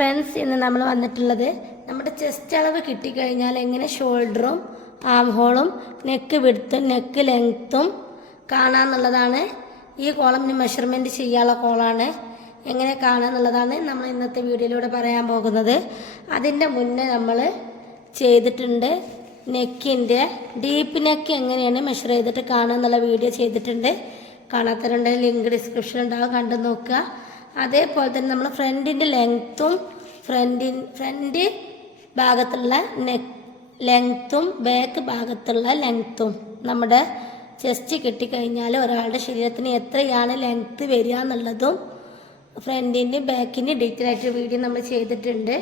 Friends ഇന്ന് നമ്മൾ വന്നിട്ടുള്ളത്. നമ്മുടെ ചെസ്റ്റ് അളവ് കിട്ടിക്കഴിഞ്ഞാൽ എങ്ങനെ ഷോൾഡറും ആം ഹോളും നെക്ക് വിടുത്തും നെക്ക് ലെങ്ത്തും കാണാമെന്നുള്ളതാണ് ഈ കോളം മെഷർമെന്റ് ചെയ്യാനുള്ള കോളാണ് എങ്ങനെ കാണാമെന്നുള്ളതാണ് നമ്മൾ ഇന്നത്തെ വീഡിയോയിലൂടെ പറയാൻ പോകുന്നത്. അതിന്റെ മുന്നേ നമ്മൾ ചെയ്തിട്ടുണ്ട് നെക്കിന്റെ ഡീപ്പ് നെക്ക് എങ്ങനെയാണ് മെഷർ ചെയ്തിട്ട് കാണുക എന്നുള്ള വീഡിയോ ചെയ്തിട്ടുണ്ട്. കാണാത്തവരുണ്ടെങ്കിൽ ലിങ്ക് ഡിസ്ക്രിപ്ഷൻ ഉണ്ടാവും കണ്ടു നോക്കുക അതേപോലെ തന്നെ നമ്മൾ ഫ്രണ്ടിന്റെ ലെങ്ത്തും ഫ്രണ്ടിൻ ഫ്രണ്ട് ഭാഗത്തുള്ള നെക്ക് ലെങ്ത്തും ബാക്ക് ഭാഗത്തുള്ള ലെങ്ത്തും നമ്മുടെ ചെസ്റ്റ് കിട്ടിക്കഴിഞ്ഞാൽ ഒരാളുടെ ശരീരത്തിന് എത്രയാണ് ലെങ്ത്ത് വരിക എന്നുള്ളതും ഫ്രണ്ടിന്റെ ബാക്കിന്റെ ഡീറ്റെയിൽ ആയിട്ട് വീഡിയോ നമ്മൾ ചെയ്തിട്ടുണ്ട്.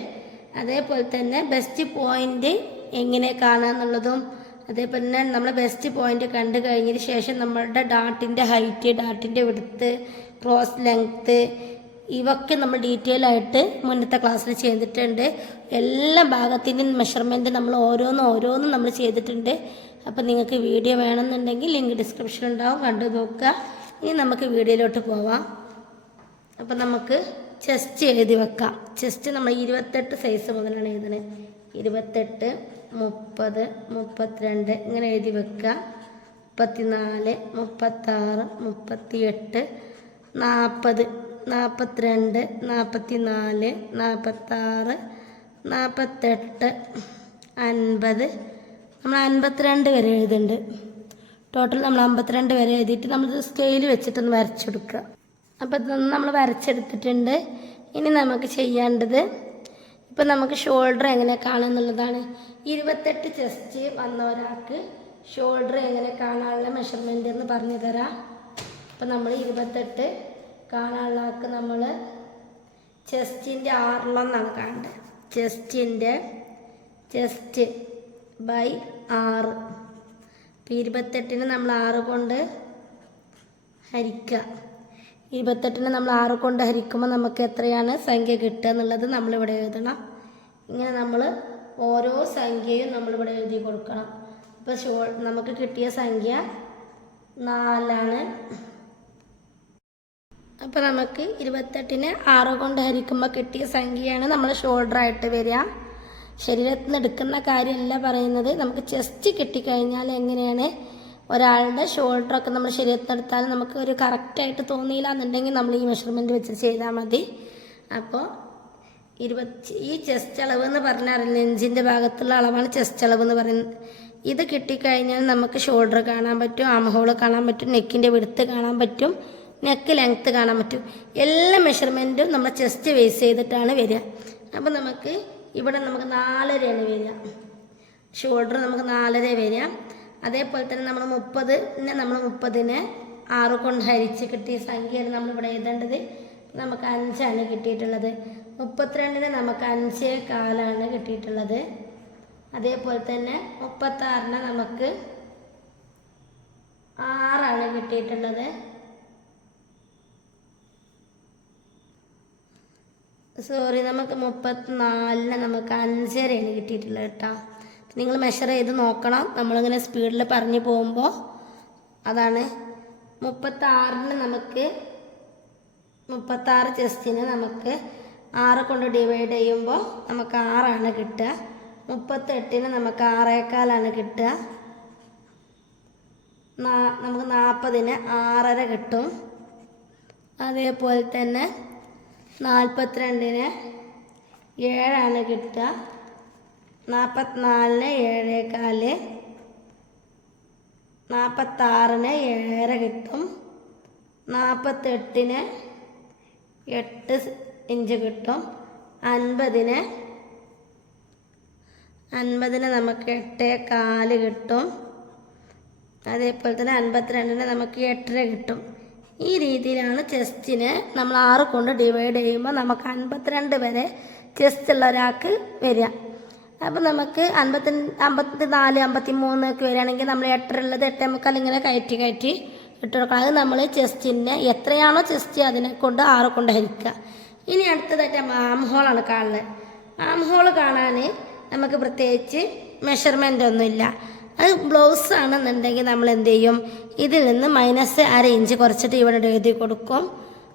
അതേപോലെ തന്നെ ബെസ്റ്റ് പോയിന്റ് എങ്ങനെ കാണുക എന്നുള്ളതും അതേപോലെ തന്നെ നമ്മൾ ബെസ്റ്റ് പോയിന്റ് കണ്ടു കഴിഞ്ഞതിന് ശേഷം നമ്മളുടെ ഡാട്ടിന്റെ ഹൈറ്റ് ഡാട്ടിന്റെ വിടുത്ത് ക്രോസ് ലെങ്ത്ത് ഇവയൊക്കെ നമ്മൾ ഡീറ്റെയിൽ ആയിട്ട് മുന്നത്തെ ക്ലാസ്സിൽ ചെയ്തിട്ടുണ്ട്. എല്ലാ ഭാഗത്തിന്റെയും മെഷർമെന്റ് നമ്മൾ ഓരോന്നും ഓരോന്നും നമ്മൾ ചെയ്തിട്ടുണ്ട്. അപ്പോൾ നിങ്ങൾക്ക് വീഡിയോ വേണമെന്നുണ്ടെങ്കിൽ ലിങ്ക് ഡിസ്ക്രിപ്ഷൻ ഉണ്ടാവും. കണ്ടു നോക്കുക. ഇനി നമുക്ക് വീഡിയോയിലോട്ട് പോവാം. അപ്പം നമുക്ക് ചെസ്റ്റ് എഴുതി വെക്കാം. ചെസ്റ്റ് നമ്മൾ ഇരുപത്തെട്ട് സൈസ് മുതലാണ് എഴുതുന്നത് ഇരുപത്തെട്ട് മുപ്പത് മുപ്പത്തിരണ്ട് ഇങ്ങനെ എഴുതി വെക്കുക. മുപ്പത്തിനാല് മുപ്പത്താറ് മുപ്പത്തിയെട്ട് നാൽപ്പത് നാൽപ്പത്തിരണ്ട് നാൽപ്പത്തിനാല് നാൽപ്പത്താറ് നാൽപ്പത്തെട്ട് അൻപത്. നമ്മൾ അൻപത്തിരണ്ട് വരെ എഴുതുന്നുണ്ട് ടോട്ടൽ നമ്മൾ അമ്പത്തിരണ്ട് വരെ എഴുതിയിട്ട് നമ്മൾ സ്കെയിൽ വെച്ചിട്ടൊന്ന് വരച്ചെടുക്കുക അപ്പോൾ ഇതൊന്ന് നമ്മൾ വരച്ചെടുത്തിട്ടുണ്ട്. ഇനി നമുക്ക് ചെയ്യേണ്ടത് ഇപ്പം നമുക്ക് ഷോൾഡർ എങ്ങനെ കാണാമെന്നുള്ളതാണ് ഇരുപത്തെട്ട് ചെസ്റ്റ് വന്ന ഒരാൾക്ക് ഷോൾഡർ എങ്ങനെ കാണാനുള്ള മെഷർമെന്റ് എന്ന് പറഞ്ഞു തരാം. അപ്പം നമ്മൾ ഇരുപത്തെട്ട് കാണാനുള്ള ആൾക്ക് നമ്മൾ ചെസ്റ്റിന്റെ ആറിലൊന്നാണ് കാണേണ്ടത്. ചെസ്റ്റിന്റെ ചെസ്റ്റ് ബൈ ആറ്. ഇപ്പം ഇരുപത്തെട്ടിന് നമ്മൾ ആറ് കൊണ്ട് ഹരിക്കുക. ഇരുപത്തെട്ടിന് നമ്മൾ ആറ് കൊണ്ട് ഹരിക്കുമ്പോൾ നമുക്ക് എത്രയാണ് സംഖ്യ കിട്ടുക എന്നുള്ളത് നമ്മളിവിടെ എഴുതണം. ഇങ്ങനെ നമ്മൾ ഓരോ സംഖ്യയും നമ്മളിവിടെ എഴുതി കൊടുക്കണം. ഇപ്പോൾ ഷോ നമുക്ക് കിട്ടിയ സംഖ്യ നാലാണ്. അപ്പോൾ നമുക്ക് ഇരുപത്തെട്ടിന് ആറ് കൊണ്ട് ഹരിക്കുമ്പോൾ കിട്ടിയ സംഖ്യയാണ് നമ്മൾ ഷോൾഡർ ആയിട്ട് വരിക. ശരീരത്തിൽ നിന്ന് എടുക്കുന്ന കാര്യമല്ല പറയുന്നത്. നമുക്ക് ചെസ്റ്റ് കിട്ടിക്കഴിഞ്ഞാൽ എങ്ങനെയാണ്? ഒരാളുടെ ഷോൾഡറൊക്കെ നമ്മൾ ശരീരത്തിൽ എടുത്താൽ നമുക്ക് ഒരു കറക്റ്റായിട്ട് തോന്നിയില്ല എന്നുണ്ടെങ്കിൽ നമ്മൾ ഈ മെഷർമെന്റ് വെച്ച് ചെയ്താൽ മതി. അപ്പോൾ ഇരുപത്തി ഈ ചെസ്റ്റ് അളവ് എന്ന് പറഞ്ഞാൽ നെഞ്ചിന്റെ ഭാഗത്തുള്ള അളവാണ് ചെസ്റ്റ് അളവ് എന്ന് പറയുന്നത്. ഇത് കിട്ടിക്കഴിഞ്ഞാൽ നമുക്ക് ഷോൾഡർ കാണാൻ പറ്റും ആംഹോൾ കാണാൻ പറ്റും നെക്കിന്റെ വിടുത്ത് കാണാൻ പറ്റും. നെക്ക് ലെങ്ത്ത് കാണാൻ പറ്റും. എല്ലാ മെഷർമെന്റും നമ്മൾ ചെസ്റ്റ് വേസ് ചെയ്തിട്ടാണ് വരിക. അപ്പോൾ നമുക്ക് ഇവിടെ നമുക്ക് നാലരയാണ് വരിക. ഷോൾഡർ നമുക്ക് നാലര വരിക. അതേപോലെ തന്നെ നമ്മൾ മുപ്പതിനെ നമ്മൾ മുപ്പതിനെ ആറ് കൊണ്ട് ഹരിച്ച് കിട്ടിയ സംഖ്യയാണ് നമ്മളിവിടെ എഴുതേണ്ടത്. നമുക്ക് അഞ്ചാണ് കിട്ടിയിട്ടുള്ളത്. മുപ്പത്തിരണ്ടിന് നമുക്ക് അഞ്ചേ കാലാണ് കിട്ടിയിട്ടുള്ളത്. അതേപോലെ തന്നെ മുപ്പത്താറിന് നമുക്ക് ആറാണ് കിട്ടിയിട്ടുള്ളത്. സോറി നമുക്ക് മുപ്പത്തിനാലിന് നമുക്ക് അഞ്ചരയാണ് കിട്ടിയിട്ടുള്ളത് കേട്ടോ. നിങ്ങൾ മെഷർ ചെയ്ത് നോക്കണം. നമ്മളിങ്ങനെ സ്പീഡിൽ പറഞ്ഞു പോകുമ്പോൾ അതാണ്. മുപ്പത്താറിന് നമുക്ക് മുപ്പത്താറ് ചെസ്റ്റിന് നമുക്ക് ആറ് കൊണ്ട് ഡിവൈഡ് ചെയ്യുമ്പോൾ നമുക്ക് ആറാണ് കിട്ടുക. മുപ്പത്തെട്ടിന് നമുക്ക് ആറേക്കാലാണ് കിട്ടുക. നമുക്ക് നാൽപ്പതിന് ആറര കിട്ടും. അതേപോലെ തന്നെ നാൽപ്പത്തിരണ്ടിന് ഏഴാണ് കിട്ടുക. നാൽപ്പത്തിനാലിന് ഏഴേക്കാൽ നാൽപ്പത്താറിന് ഏഴര കിട്ടും. നാൽപ്പത്തെട്ടിന് എട്ട് ഇഞ്ച് കിട്ടും. അൻപതിന് അൻപതിന് നമുക്ക് എട്ടേ കാൽ കിട്ടും. അതേപോലെ തന്നെ അൻപത്തിരണ്ടിന് നമുക്ക് എട്ടര കിട്ടും. ഈ രീതിയിലാണ് ചെസ്റ്റിനെ നമ്മൾ ആറ് കൊണ്ട് ഡിവൈഡ് ചെയ്യുമ്പോൾ നമുക്ക് അൻപത്തിരണ്ട് വരെ ചെസ്റ്റ് ഉള്ള ഒരാൾക്ക് വരിക. അപ്പം നമുക്ക് അൻപത്തി അമ്പത്തി നാല് അമ്പത്തി മൂന്നൊക്കെ വരികയാണെങ്കിൽ നമ്മൾ എട്ടര ഉള്ളത് എട്ടേ മുക്കാൽ ഇങ്ങനെ കയറ്റി കയറ്റി ഇട്ട് കൊടുക്കണം അത് നമ്മൾ ചെസ്റ്റിനെ എത്രയാണോ ചെസ്റ്റ് അതിനെ കൊണ്ട് ആറ് കൊണ്ട് ഹരിക്കുക. ഇനി അടുത്തതായിട്ട് ആം ഹോളാണ് കാണുന്നത്. മാം ഹോൾ കാണാൻ നമുക്ക് പ്രത്യേകിച്ച് മെഷർമെന്റ് ഒന്നുമില്ല. അത് ബ്ലൗസ് ആണെന്നുണ്ടെങ്കിൽ നമ്മൾ എന്ത് ചെയ്യും ഇതിൽ നിന്ന് മൈനസ് അര ഇഞ്ച് കുറച്ചിട്ട് ഇവിടെ എഴുതി കൊടുക്കും.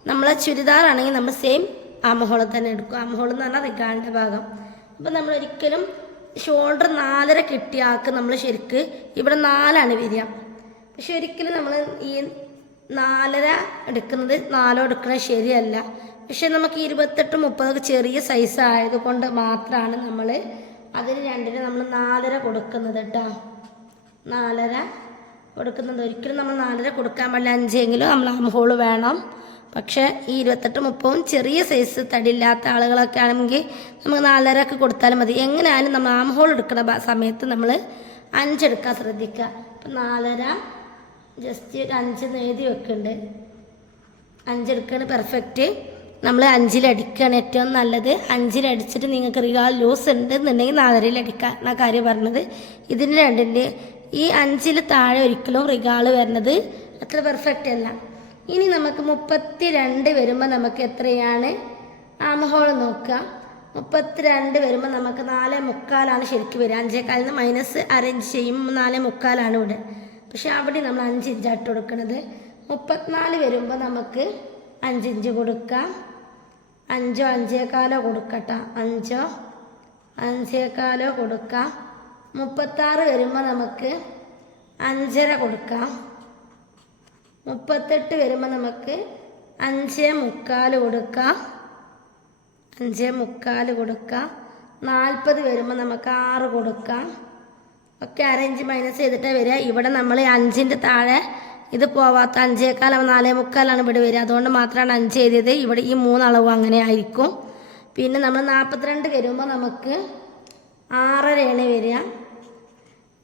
നമ്മൾ ചുരിദാറാണെങ്കിൽ നമ്മൾ സെയിം ആമഹോളം തന്നെ എടുക്കും. ആമഹോളം എന്ന് പറഞ്ഞാൽ റിഗാളിന്റെ ഭാഗം. അപ്പം നമ്മൾ ഒരിക്കലും ഷോൾഡർ നാലര കിട്ടിയ ആൾക്ക് നമ്മൾ ശരിക്ക് ഇവിടെ നാലാണ് വരിക. പക്ഷെ ഒരിക്കലും നമ്മൾ ഈ നാലര എടുക്കുന്നത് നാലോ എടുക്കുന്നത് ശരിയല്ല. പക്ഷെ നമുക്ക് ഇരുപത്തെട്ട് മുപ്പതൊക്കെ ചെറിയ സൈസ് ആയതുകൊണ്ട് മാത്രമാണ് നമ്മൾ അതിന് രണ്ടിന് നമ്മൾ നാലര കൊടുക്കുന്നത് കേട്ടോ നാലര കൊടുക്കുന്നത് ഒരിക്കലും നമ്മൾ നാലര കൊടുക്കാൻ പാടില്ല. അഞ്ചെങ്കിലും നമ്മൾ ആം ഹോൾ വേണം. പക്ഷേ ഈ ഇരുപത്തെട്ട് മുപ്പതും ചെറിയ സൈസ് തടിയില്ലാത്ത ആളുകളൊക്കെ ആണെങ്കിൽ നമുക്ക് നാലര ഒക്കെ കൊടുത്താലും മതി. എങ്ങനെയായാലും നമ്മൾ ആം ഹോൾ എടുക്കുന്ന സമയത്ത് നമ്മൾ അഞ്ചെടുക്കാൻ ശ്രദ്ധിക്കുക. അപ്പം നാലര ജസ്റ്റ് ഒരു അഞ്ച് എഴുതി വെക്കുന്നുണ്ട്. അഞ്ചെടുക്കുകയാണ് പെർഫെക്റ്റ് നമ്മൾ അഞ്ചിലടിക്കുകയാണ് ഏറ്റവും നല്ലത്. അഞ്ചിലടിച്ചിട്ട് നിങ്ങൾക്ക് റിഗാൾ ലൂസ് ഉണ്ട് എന്നുണ്ടെങ്കിൽ നാലരയിൽ അടിക്കാൻ ആ കാര്യം പറഞ്ഞത്? ഇതിന് രണ്ടിന്റെ ഈ അഞ്ചിൽ താഴെ ഒരിക്കലും റിഗാൾ വരുന്നത് അത്ര പെർഫെക്റ്റ് അല്ല. ഇനി നമുക്ക് മുപ്പത്തി രണ്ട് വരുമ്പോൾ നമുക്ക് എത്രയാണ്? ആമഹോൾ നോക്കുക. മുപ്പത്തിരണ്ട് വരുമ്പോൾ നമുക്ക് നാല് മുക്കാലാണ് ശരിക്കും വരിക. അഞ്ചേക്കാലിൽ നിന്ന് മൈനസ് അറേഞ്ച് ചെയ്യുമ്പോൾ നാല് മുക്കാലാണ് ഇവിടെ. പക്ഷെ അവിടെ നമ്മൾ അഞ്ച് ഇഞ്ചായിട്ട് കൊടുക്കുന്നത് മുപ്പത്തിനാല് വരുമ്പോൾ നമുക്ക് അഞ്ചിഞ്ച് കൊടുക്കാം അഞ്ചോ അഞ്ചേക്കാലോ കൊടുക്കട്ടോ. അഞ്ചോ അഞ്ചേക്കാലോ കൊടുക്കാം മുപ്പത്താറ് വരുമ്പോൾ നമുക്ക് അഞ്ചര കൊടുക്കാം. മുപ്പത്തെട്ട് വരുമ്പോൾ നമുക്ക് അഞ്ചേ മുക്കാൽ കൊടുക്കാം. അഞ്ചേ മുക്കാൽ കൊടുക്കാം. നാൽപ്പത് വരുമ്പോൾ നമുക്ക് ആറ് കൊടുക്കാം. ഒക്കെ അരഞ്ച് മൈനസ് ചെയ്തിട്ടേ വരിക. ഇവിടെ നമ്മൾ അഞ്ചിന്റെ താഴെ ഇത് പോവാത്ത അഞ്ചേക്കാലാവും നാലേ മുക്കാലാണ് ഇവിടെ വരിക. അതുകൊണ്ട് മാത്രമാണ് അഞ്ച് എഴുതിയത്. ഇവിടെ ഈ മൂന്നളവും അങ്ങനെ ആയിരിക്കും. പിന്നെ നമ്മൾ നാൽപ്പത്തിരണ്ട് വരുമ്പോൾ നമുക്ക് ആറരയാണ് വരിക.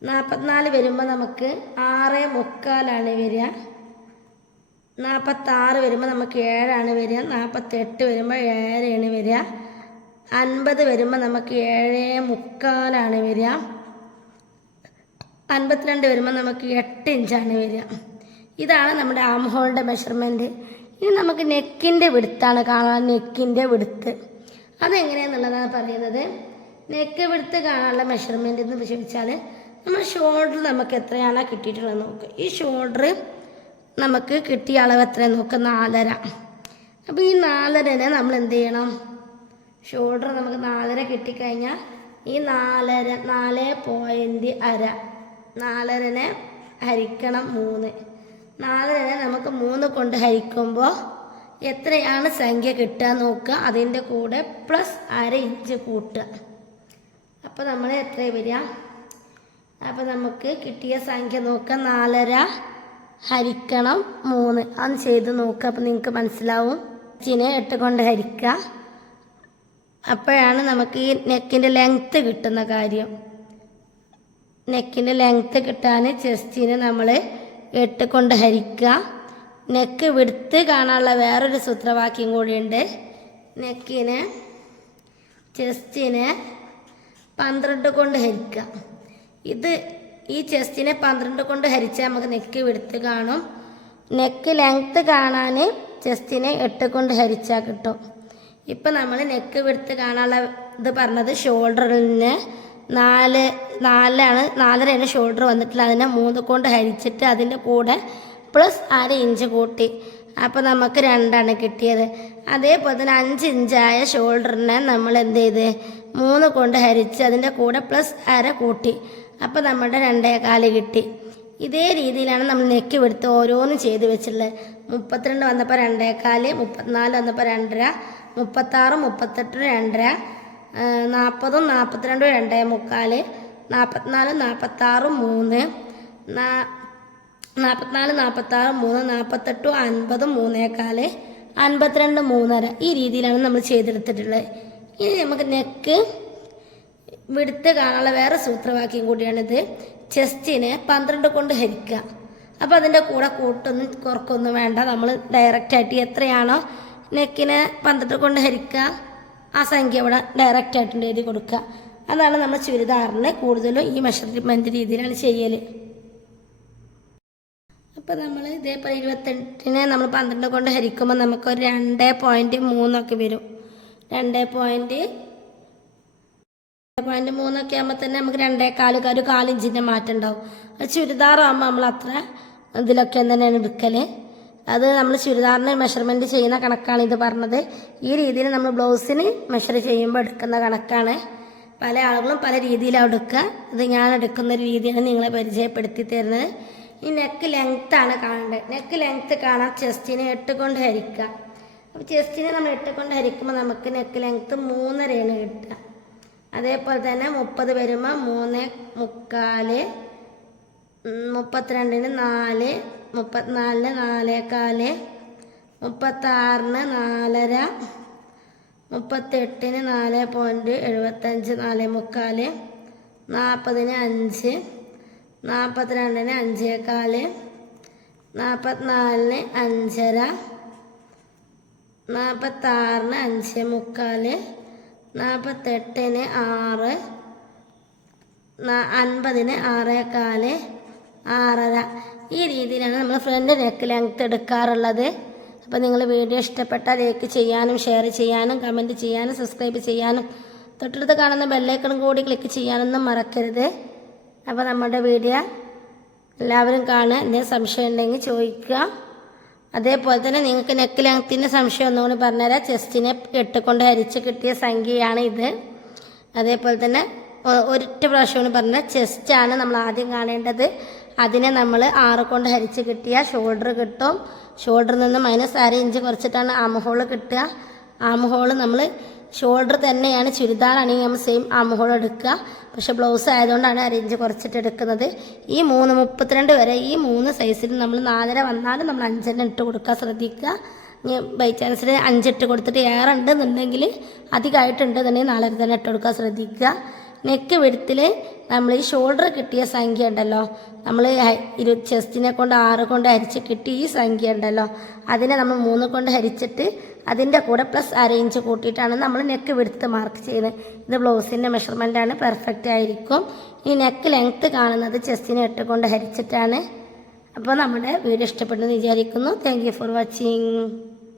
നാൽപ്പത്തിനാല് വരുമ്പോൾ നമുക്ക് ആറ് മുക്കാലാണ് വരിക. നാൽപ്പത്താറ് വരുമ്പോൾ നമുക്ക് ഏഴാണ് വരിക. നാൽപ്പത്തെട്ട് വരുമ്പോൾ ഏഴരയാണ് വരിക. അൻപത് വരുമ്പോൾ നമുക്ക് ഏഴ് മുക്കാലാണ് വരിക. അൻപത്തിരണ്ട് വരുമ്പോൾ നമുക്ക് എട്ട് ഇഞ്ചാണ് വരിക. ഇതാണ് നമ്മുടെ ആം ഹോളിന്റെ മെഷർമെന്റ് ഇനി നമുക്ക് നെക്കിന്റെ വിടുത്താണ് കാണാൻ നെക്കിന്റെ വിടുത്ത്. അതെങ്ങനെയാണെന്നുള്ളതാണ് പറയുന്നത്. നെക്ക് വിടുത്ത് കാണാനുള്ള മെഷർമെന്റ് എന്ന് ചോദിച്ചാൽ നമ്മൾ ഷോൾഡർ നമുക്ക് എത്രയാണ് കിട്ടിയിട്ടുള്ളത് നോക്കുക ഈ ഷോൾഡർ നമുക്ക് കിട്ടിയ അളവ് എത്രയാണ് നോക്കുക നാലര. അപ്പോൾ ഈ നാലരനെ നമ്മൾ എന്ത് ചെയ്യണം? ഷോൾഡർ നമുക്ക് നാലര കിട്ടിക്കഴിഞ്ഞാൽ ഈ നാലര നാല് പോയിന്റ് അര. നാലരനെ ഹരിക്കണം മൂന്ന്. നാലരനെ നമുക്ക് മൂന്ന് കൊണ്ട് ഹരിക്കുമ്പോൾ എത്രയാണ് സംഖ്യ കിട്ടുക നോക്കുക. അതിന്റെ കൂടെ പ്ലസ് അര ഇഞ്ച് കൂട്ടുക. അപ്പോൾ നമ്മൾ എത്ര വരിക? അപ്പോൾ നമുക്ക് കിട്ടിയ സംഖ്യ നോക്കുക നാലര ഹരിക്കണം മൂന്ന്. അത് ചെയ്ത് നോക്കുക അപ്പോൾ നിങ്ങൾക്ക് മനസ്സിലാവും. ചിനെ എട്ട് കൊണ്ട് ഹരിക്കുക അപ്പോഴാണ് നമുക്ക് ഈ നെക്കിന്റെ ലെങ്ത്ത് കിട്ടുന്ന കാര്യം. നെക്കിന്റെ ലെങ്ത്ത് കിട്ടാൻ ചെസ്റ്റിനെ നമ്മൾ എട്ട് കൊണ്ട് ഹരിക്കുക നെക്ക് വിടുത്ത് കാണാനുള്ള വേറൊരു സൂത്രവാക്യം കൂടിയുണ്ട്. നെക്കിന് ചെസ്റ്റിനെ പന്ത്രണ്ട് കൊണ്ട് ഹരിക്കുക ഇത് ഈ ചെസ്റ്റിനെ പന്ത്രണ്ട് കൊണ്ട് ഹരിച്ചാൽ നമുക്ക് നെക്ക് വിടുത്ത് കാണും. നെക്ക് ലെങ്ത്ത് കാണാൻ ചെസ്റ്റിനെ എട്ട് കൊണ്ട് ഹരിച്ചാൽ കിട്ടും. ഇപ്പം നമ്മൾ നെക്ക് വിടുത്ത് കാണാനുള്ള ഇത് പറഞ്ഞത് ഷോൾഡറിന് നാല് നാലാണ് നാലരയാണ് ഷോൾഡർ വന്നിട്ടുള്ള അതിനെ മൂന്ന് കൊണ്ട് ഹരിച്ചിട്ട് അതിന്റെ കൂടെ പ്ലസ് അര ഇഞ്ച് കൂട്ടി. അപ്പോൾ നമുക്ക് രണ്ടാണ് കിട്ടിയത്. അതേപോലെ തന്നെ അഞ്ച് ഇഞ്ചായ ഷോൾഡറിനെ നമ്മൾ എന്ത് ചെയ്ത്? മൂന്ന് കൊണ്ട് ഹരിച്ച് അതിന്റെ കൂടെ പ്ലസ് അര കൂട്ടി. അപ്പോൾ നമ്മുടെ രണ്ടേ കാൽ കിട്ടി. ഇതേ രീതിയിലാണ് നമ്മൾ നെക്ക് വെടുത്ത് ഓരോന്നും ചെയ്ത് വെച്ചിട്ടുള്ളത്. മുപ്പത്തിരണ്ട് വന്നപ്പോൾ രണ്ടേക്കാൽ മുപ്പത്തിനാല് വന്നപ്പോൾ രണ്ടര മുപ്പത്താറ് മുപ്പത്തെട്ട് രണ്ടര നാൽപ്പതും നാൽപ്പത്തിരണ്ടും രണ്ടേ മുക്കാൽ നാൽപ്പത്തിനാല് നാൽപ്പത്താറും മൂന്ന് നാൽപ്പത്തിനാല് നാൽപ്പത്താറ് മൂന്ന് നാൽപ്പത്തെട്ടും അൻപതും മൂന്നേക്കാൽ അൻപത്തിരണ്ട് മൂന്നര. ഈ രീതിയിലാണ് നമ്മൾ ചെയ്തെടുത്തിട്ടുള്ളത്. ഇനി നമുക്ക് നെക്ക് വിടുത്ത് കാണാനുള്ള വേറെ സൂത്രവാക്യം കൂടിയാണിത്. ചെസ്റ്റിനെ പന്ത്രണ്ട് കൊണ്ട് ഹരിക്കുക അപ്പം അതിന്റെ കൂടെ കൂട്ടൊന്നും കുറക്കൊന്നും വേണ്ട. നമ്മൾ ഡയറക്റ്റായിട്ട് എത്രയാണോ നെക്കിനെ പന്ത്രണ്ട് കൊണ്ട് ഹരിക്കുക ആ സംഖ്യ ഇവിടെ ഡയറക്റ്റായിട്ട് എഴുതി കൊടുക്കുക അതാണ് നമ്മൾ ചുരിദാറിന് കൂടുതലും ഈ മെഷർമെന്റ് രീതിയിലാണ് ചെയ്യൽ അപ്പോൾ നമ്മൾ ഇതേപോലെ ഇരുപത്തെട്ടിനെ നമ്മൾ പന്ത്രണ്ട് കൊണ്ട് ഹരിക്കുമ്പോൾ നമുക്കൊരു രണ്ട് പോയിന്റ് മൂന്നൊക്കെ വരും. രണ്ട് പോയിന്റ് പോയിന്റ് മൂന്നൊക്കെ ആകുമ്പോൾ തന്നെ നമുക്ക് രണ്ടേ കാൽ ഒരു കാലിഞ്ചിന്റെ മാറ്റം ഉണ്ടാവും. ചുരിദാറാകുമ്പോൾ നമ്മൾ അത്ര ഇതിലൊക്കെ തന്നെയാണ് എടുക്കൽ അത് നമ്മൾ ചുരിദാറിന് മെഷർമെന്റ് ചെയ്യുന്ന കണക്കാണ് ഇത് പറഞ്ഞത്. ഈ രീതിയിൽ നമ്മൾ ബ്ലൗസിന് മെഷർ ചെയ്യുമ്പോൾ എടുക്കുന്ന കണക്കാണ്. പല ആളുകളും പല രീതിയിലാണ് എടുക്കുക. ഇത് ഞാൻ എടുക്കുന്ന ഒരു രീതിയാണ് നിങ്ങളെ പരിചയപ്പെടുത്തി തരുന്നത്. ഈ നെക്ക് ലെങ്ത് ആണ് കാണേണ്ടത്. നെക്ക് ലെങ്ത് കാണാൻ ചെസ്റ്റിനെ എട്ട് കൊണ്ട് ഹരിക്കുക. അപ്പോൾ ചെസ്റ്റിനെ നമ്മൾ എട്ട് കൊണ്ട് ഹരിക്കുമ്പോൾ നമുക്ക് നെക്ക് ലെങ്ത്ത് മൂന്നരയാണ് കിട്ടുക. അതേപോലെ തന്നെ മുപ്പത് വരുമ്പോൾ മൂന്ന് മുക്കാൽ മുപ്പത്തിരണ്ടിന് നാല് മുപ്പത്തിനാലിന് നാലേക്കാൽ മുപ്പത്താറിന് നാലര മുപ്പത്തെട്ടിന് നാല് പോയിന്റ് എഴുപത്തഞ്ച് നാല് മുക്കാൽ നാൽപ്പതിന് അഞ്ച് നാൽപ്പത്തിരണ്ടിന് അഞ്ചേക്കാൽ നാൽപ്പത്തിനാലിന് അഞ്ചര നാൽപ്പത്താറിന് അഞ്ച് മുക്കാൽ നാൽപ്പത്തെട്ടിന് ആറ് അൻപതിന് ആറേക്കാൽ ആറര. ഈ രീതിയിലാണ് നമ്മൾ ഫ്രണ്ട് നെക്ക് ലെങ്ത് എടുക്കാറുള്ളത്. അപ്പോൾ നിങ്ങൾ വീഡിയോ ഇഷ്ടപ്പെട്ടാൽ ലൈക്ക് ചെയ്യാനും ഷെയർ ചെയ്യാനും കമന്റ് ചെയ്യാനും സബ്സ്ക്രൈബ് ചെയ്യാനും തൊട്ടടുത്ത് കാണുന്ന ബെല്ലൈക്കണും കൂടി ക്ലിക്ക് ചെയ്യാനൊന്നും മറക്കരുത്. അപ്പോൾ നമ്മുടെ വീഡിയോ എല്ലാവരും കാണുക. എന്തെങ്കിലും സംശയം ഉണ്ടെങ്കിൽ ചോദിക്കുക. അതേപോലെ തന്നെ നിങ്ങൾക്ക് നെക്ക് ലെങ്ത്തിന്റെ സംശയം ഒന്നുകൂടി പറഞ്ഞുതരാം. ചെസ്റ്റിനെ എട്ടുകൊണ്ട് ഹരിച്ച് കിട്ടിയ സംഖ്യയാണ് ഇത്. അതേപോലെ തന്നെ ഒരൊറ്റ പ്രാവശ്യം കൂടി പറഞ്ഞാൽ ചെസ്റ്റാണ് നമ്മൾ ആദ്യം കാണേണ്ടത്. അതിനെ നമ്മൾ ആറ് കൊണ്ട് ഹരിച്ച് കിട്ടിയ ഷോൾഡർ കിട്ടും. ഷോൾഡറിൽ നിന്ന് മൈനസ് അര ഇഞ്ച് കുറച്ചിട്ടാണ് ആം ഹോൾ കിട്ടുക. ആം ഹോൾ നമ്മൾ ഷോൾഡർ തന്നെയാണ് ചുരിദാറാണെങ്കിൽ നമ്മൾ സെയിം ആ ഹോൾ എടുക്കുക. പക്ഷേ ബ്ലൗസ് ആയതുകൊണ്ടാണ് അര ഇഞ്ച് കുറച്ചിട്ട് എടുക്കുന്നത്. ഈ മൂന്ന് മുപ്പത്തിരണ്ട് വരെ ഈ മൂന്ന് സൈസിൽ നമ്മൾ നാലര വന്നാലും നമ്മൾ അഞ്ചെണ്ണം ഇട്ട് കൊടുക്കാൻ ശ്രദ്ധിക്കുക. ഇനി ബൈ ചാൻസിൽ അഞ്ചിട്ട് കൊടുത്തിട്ട് ഏറെ ഉണ്ടെന്നുണ്ടെങ്കിൽ അധികമായിട്ടുണ്ടെന്നുണ്ടെങ്കിൽ നാലര തന്നെ ഇട്ട് കൊടുക്കാൻ ശ്രദ്ധിക്കുക. നെക്ക് വെടുത്തിൽ നമ്മൾ ഈ ഷോൾഡർ കിട്ടിയ സംഖ്യ ഉണ്ടല്ലോ. നമ്മൾ ഇരു ചെസ്റ്റിനെ കൊണ്ട് ആറ് കൊണ്ട് ഹരിച്ച് കിട്ടി ഈ സംഖ്യ ഉണ്ടല്ലോ. അതിനെ നമ്മൾ മൂന്ന് കൊണ്ട് ഹരിച്ചിട്ട് അതിന്റെ കൂടെ പ്ലസ് അര ഇഞ്ച് കൂട്ടിയിട്ടാണ് നമ്മൾ നെക്ക് വെടുത്ത് മാർക്ക് ചെയ്യുന്നത്. ഇത് ബ്ലൗസിന്റെ മെഷർമെന്റാണ് പെർഫെക്റ്റ് ആയിരിക്കും. ഈ നെക്ക് ലെങ്ത്ത് കാണുന്നത് ചെസ്റ്റിനെ എട്ട് കൊണ്ട് ഹരിച്ചിട്ടാണ്. അപ്പോൾ നമ്മുടെ വീഡിയോ ഇഷ്ടപ്പെട്ടെന്ന് വിചാരിക്കുന്നു. Thank for watching